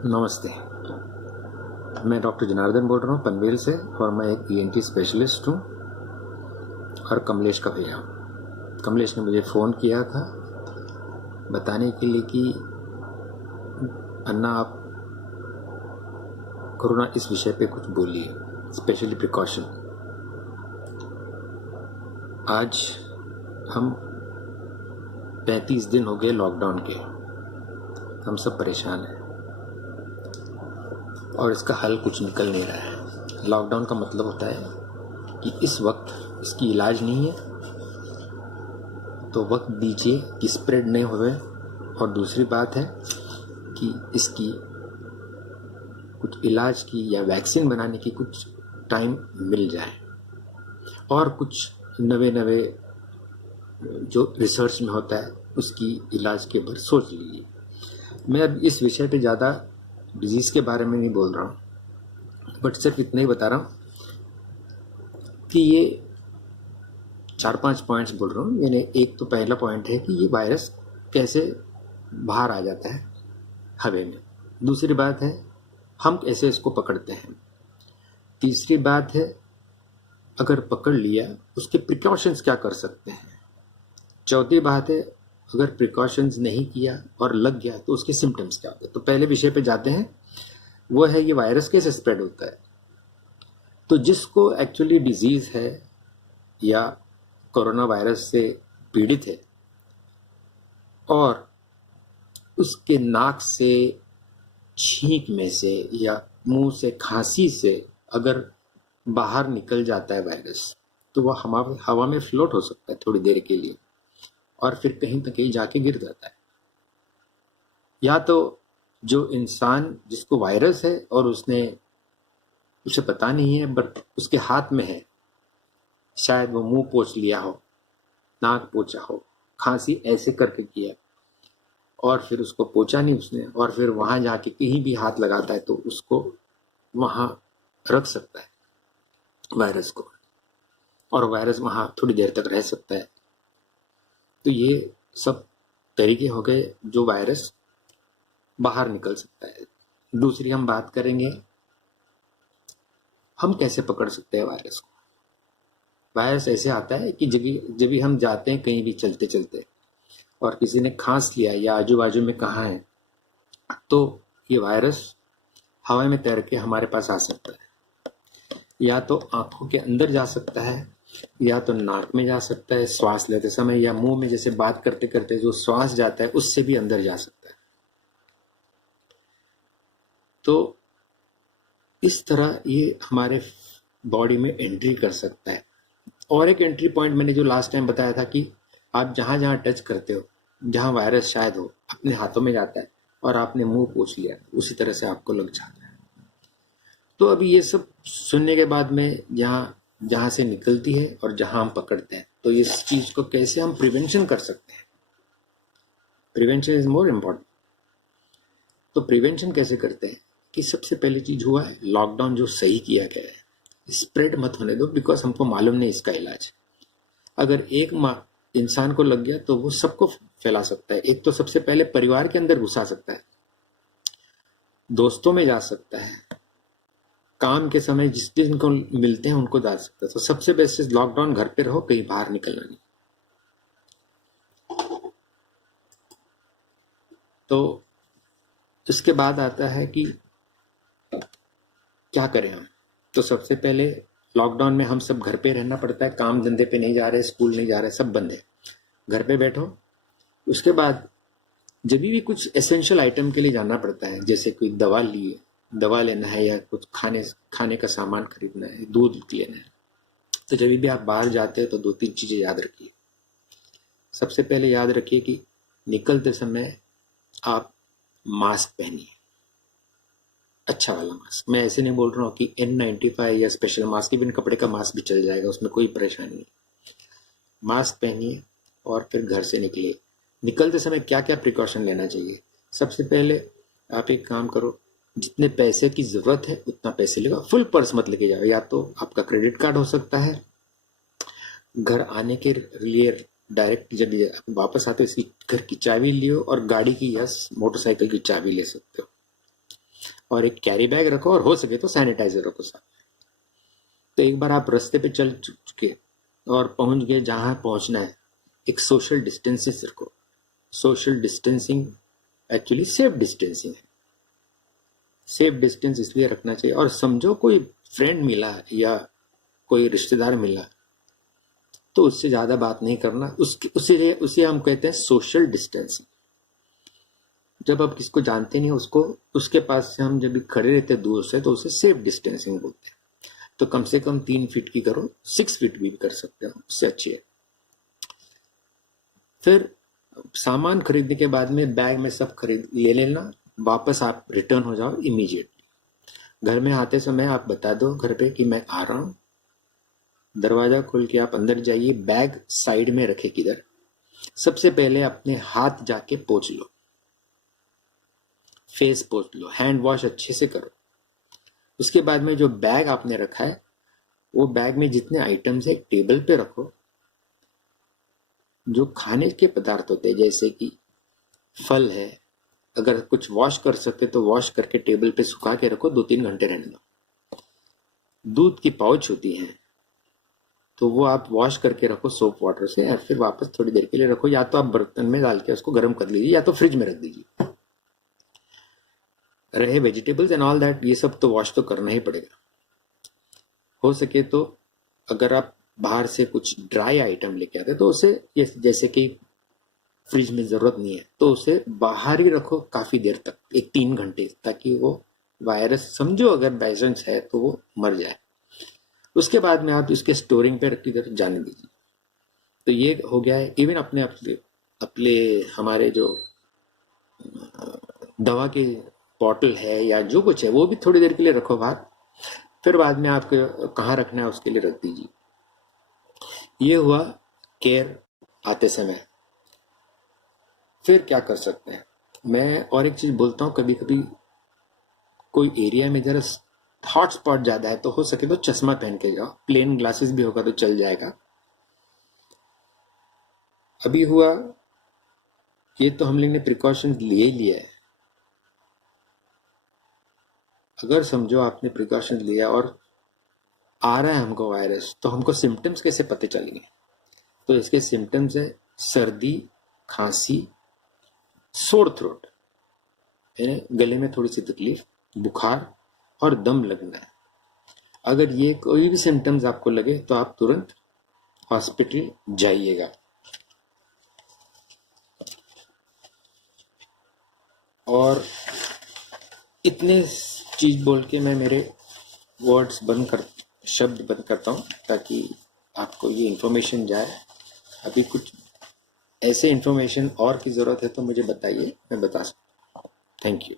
नमस्ते। मैं डॉक्टर जनार्दन बोल रहा हूँ पनवेल से और मैं एक ईएनटी स्पेशलिस्ट हूँ और कमलेश का भैया। कमलेश ने मुझे फ़ोन किया था बताने के लिए कि अन्ना आप कोरोना इस विषय पे कुछ बोलिए, स्पेशली प्रिकॉशन। आज हम 35 दिन हो गए लॉकडाउन के, हम सब परेशान हैं और इसका हल कुछ निकल नहीं रहा है। लॉकडाउन का मतलब होता है कि इस वक्त इसकी इलाज नहीं है तो वक्त दीजिए कि स्प्रेड नहीं होवे, और दूसरी बात है कि इसकी कुछ इलाज की या वैक्सीन बनाने की कुछ टाइम मिल जाए और कुछ नवे जो रिसर्च में होता है उसकी इलाज के बारे सोच लीजिए। मैं अब इस विषय पे ज़्यादा डिजीज़ के बारे में नहीं बोल रहा हूँ, बट सिर्फ इतना ही बता रहा हूँ कि ये 4-5 पॉइंट्स बोल रहा हूँ। यानी एक तो पहला पॉइंट है कि ये वायरस कैसे बाहर आ जाता है हवा में। दूसरी बात है हम कैसे इसको पकड़ते हैं। तीसरी बात है अगर पकड़ लिया उसके प्रिकॉशंस क्या कर सकते हैं। चौथी बात है अगर प्रिकॉशंस नहीं किया और लग गया तो उसके सिम्टम्स क्या होते हैं। तो पहले विषय पे जाते हैं, वो है ये वायरस कैसे स्प्रेड होता है। तो जिसको एक्चुअली डिजीज़ है या कोरोना वायरस से पीड़ित है और उसके नाक से, छींक में से या मुंह से, खांसी से अगर बाहर निकल जाता है वायरस तो वह हवा में फ्लोट हो सकता है थोड़ी देर के लिए और फिर कहीं ना कहीं जाके गिर जाता है। या तो जो इंसान जिसको वायरस है और उसे पता नहीं है बट उसके हाथ में है, शायद वो मुंह पोंछ लिया हो, नाक पोंछा हो, खांसी ऐसे करके किया और फिर उसको पोंछा नहीं उसने और फिर वहां जाके कहीं भी हाथ लगाता है तो उसको वहां रख सकता है वायरस को और वायरस वहां थोड़ी देर तक रह सकता है। तो ये सब तरीके हो गए जो वायरस बाहर निकल सकता है। दूसरी हम बात करेंगे हम कैसे पकड़ सकते हैं वायरस को। वायरस ऐसे आता है कि जब भी हम जाते हैं कहीं भी चलते चलते और किसी ने खांस लिया या आजू बाजू में कहाँ है तो ये वायरस हवा में तैर के हमारे पास आ सकता है। या तो आंखों के अंदर जा सकता है या तो नाक में जा सकता है श्वास लेते समय, या मुंह में जैसे बात करते करते जो श्वास जाता है उससे भी अंदर जा सकता है। तो इस तरह ये हमारे बॉडी में एंट्री कर सकता है। और एक एंट्री पॉइंट मैंने जो लास्ट टाइम बताया था कि आप जहां जहां टच करते हो, जहां वायरस शायद हो, अपने हाथों में जाता है और आपने मुंह पोंछ लिया उसी तरह से आपको लग जाता है। तो अभी ये सब सुनने के बाद में जहां से निकलती है और जहां हम पकड़ते हैं, तो इस चीज को कैसे हम प्रिवेंशन कर सकते हैं। Prevention is more important. तो प्रिवेंशन कैसे करते हैं कि सबसे पहली चीज हुआ है लॉकडाउन जो सही किया गया है, स्प्रेड मत होने दो, बिकॉज हमको मालूम नहीं इसका इलाज। अगर एक इंसान को लग गया तो वो सबको फैला सकता है। एक तो सबसे पहले परिवार के अंदर घुसा सकता है, दोस्तों में जा सकता है, काम के समय जिस जिनको मिलते हैं उनको जा सकता है। तो सबसे बेस्ट लॉकडाउन, घर पे रहो, कहीं बाहर निकलना नहीं। तो इसके बाद आता है कि क्या करें हम। तो सबसे पहले लॉकडाउन में हम सब घर पे रहना पड़ता है, काम धंधे पे नहीं जा रहे, स्कूल नहीं जा रहे, सब बंद है, घर पे बैठो। उसके बाद जब भी कुछ एसेंशियल आइटम के लिए जाना पड़ता है, जैसे कोई दवा लेना है या कुछ खाने का सामान खरीदना है, दूध लेना है, तो जब भी आप बाहर जाते हैं तो 2-3 चीजें याद रखिए। सबसे पहले याद रखिए कि निकलते समय आप मास्क पहनिए, अच्छा वाला मास्क। मैं ऐसे नहीं बोल रहा हूँ कि N95 या स्पेशल मास्क, इवन कपड़े का मास्क भी चल जाएगा, उसमें कोई परेशानी नहीं। मास्क पहनिए और फिर घर से निकलिए। निकलते समय क्या क्या प्रिकॉशन लेना चाहिए। सबसे पहले आप एक काम करो, जितने पैसे की जरूरत है उतना पैसे लेगा, फुल पर्स मत लेके जाओ। या तो आपका क्रेडिट कार्ड हो सकता है, घर आने के लिए डायरेक्ट जब आप वापस आते हो इसकी घर की चाबी लियो, और गाड़ी की या मोटरसाइकिल की चाबी ले सकते हो। और एक कैरी बैग रखो और हो सके तो सैनिटाइजर रखो साथ। तो एक बार आप रास्ते पे चल चुके और पहुंच गए जहां पहुंचना है, एक सोशल डिस्टेंसिंग रखो। Social distancing actually safe distancing है। सेफ डिस्टेंस इसलिए रखना चाहिए। और समझो कोई फ्रेंड मिला या कोई रिश्तेदार मिला तो उससे ज्यादा बात नहीं करना, उसे हम कहते हैं सोशल डिस्टेंसिंग। जब आप किसको जानते नहीं उसको, उसके पास से हम जब भी खड़े रहते हैं दूर से, तो उसे सेफ डिस्टेंसिंग बोलते हैं। तो कम से कम 3 फीट की करो, 6 फीट भी कर सकते हो, उससे अच्छी है। फिर सामान खरीदने के बाद में बैग में सब खरीद ले लेना, वापस आप रिटर्न हो जाओ इमीडिएटली। घर में आते समय आप बता दो घर पे कि मैं आ रहा हूं। दरवाजा खोल के आप अंदर जाइए, बैग साइड में रखे किधर। सबसे पहले अपने हाथ जाके पोंछ लो, फेस पोंछ लो, हैंड वॉश अच्छे से करो। उसके बाद में जो बैग आपने रखा है वो बैग में जितने आइटम्स है टेबल पे रखो। जो खाने के पदार्थ होते हैं जैसे कि फल है, अगर कुछ वॉश कर सकते तो वॉश करके टेबल पे सुखा के रखो, 2-3 घंटे रहने दो। दूध की पाउच होती हैं तो वो आप वॉश करके रखो सोप वाटर से, और फिर वापस थोड़ी देर के लिए रखो। या तो आप बर्तन में डाल के उसको गर्म कर लीजिए या तो फ्रिज में रख दीजिए। रहे वेजिटेबल्स एंड ऑल दैट, ये सब तो वॉश तो करना ही पड़ेगा। हो सके तो अगर आप बाहर से कुछ ड्राई आइटम लेके आते तो उसे जैसे कि फ्रिज में जरूरत नहीं है तो उसे बाहर ही रखो काफी देर तक, 1-3 घंटे, ताकि वो वायरस समझो अगर बाइसेंस है तो वो मर जाए। उसके बाद में आप इसके स्टोरिंग पे किधर जाने दीजिए। तो ये हो गया है। इवन अपने अपने हमारे जो दवा के बॉटल है या जो कुछ है वो भी थोड़ी देर के लिए रखो बाहर, फिर बाद में आपको कहाँ रखना है उसके लिए रख दीजिए। ये हुआ केयर आते समय। फिर क्या कर सकते हैं, मैं और एक चीज बोलता हूँ, कभी कभी कोई एरिया में जरा हॉट स्पॉट ज्यादा है तो हो सके तो चश्मा पहन के जाओ, प्लेन ग्लासेस भी होगा तो चल जाएगा। अभी हुआ ये तो हम लोग ने प्रिकॉशन लिए ही लिया है। अगर समझो आपने प्रिकॉशन लिया और आ रहा है हमको वायरस, तो हमको सिम्टम्स कैसे पता चलेंगे? तो इसके सिम्टम्स है सर्दी, खांसी, सोर थ्रोट यानी गले में थोड़ी सी तकलीफ, बुखार और दम लगना है। अगर ये कोई भी सिम्टम्स आपको लगे तो आप तुरंत हॉस्पिटल जाइएगा। और इतने चीज बोल के मैं मेरे शब्द बंद करता हूँ ताकि आपको ये इन्फॉर्मेशन जाए। अभी कुछ ऐसे इन्फॉर्मेशन और की ज़रूरत है तो मुझे बताइए, मैं बता सकता हूँ। Thank you.